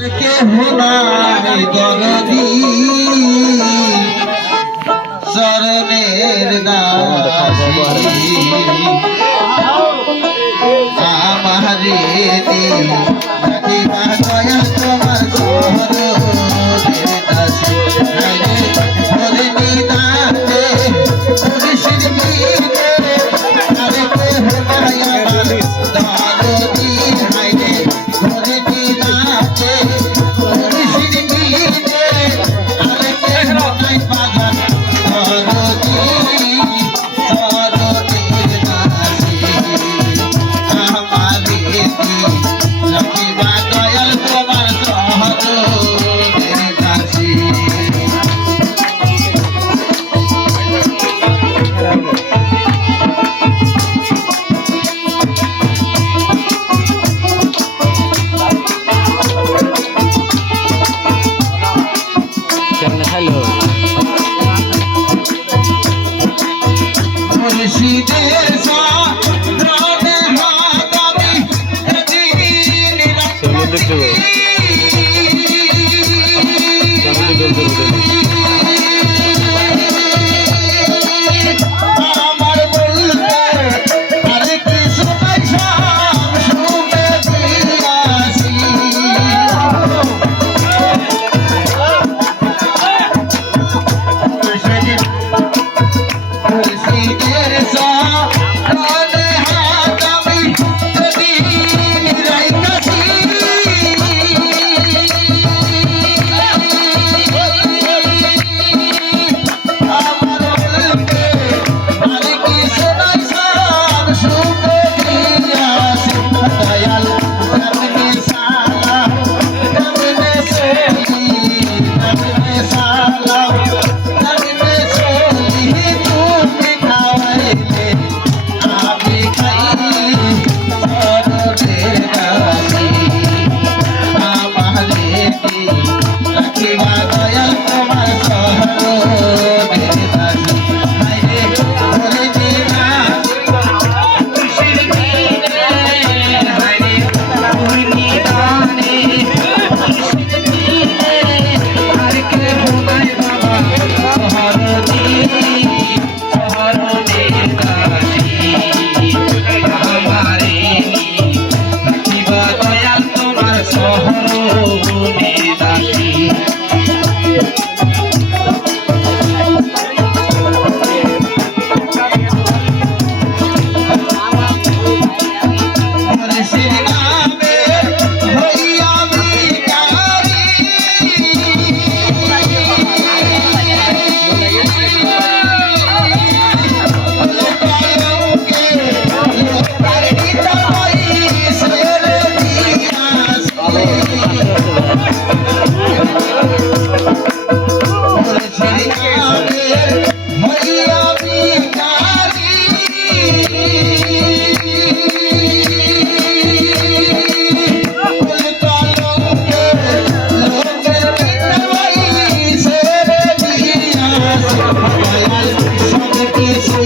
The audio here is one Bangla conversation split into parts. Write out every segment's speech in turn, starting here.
কেহ নাই দরদি? চরণের দাসী। আমারে দয়া। মুর্শিদের সারণে দয়া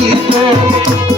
ஈர்ப்போம்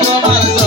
¡Gracias!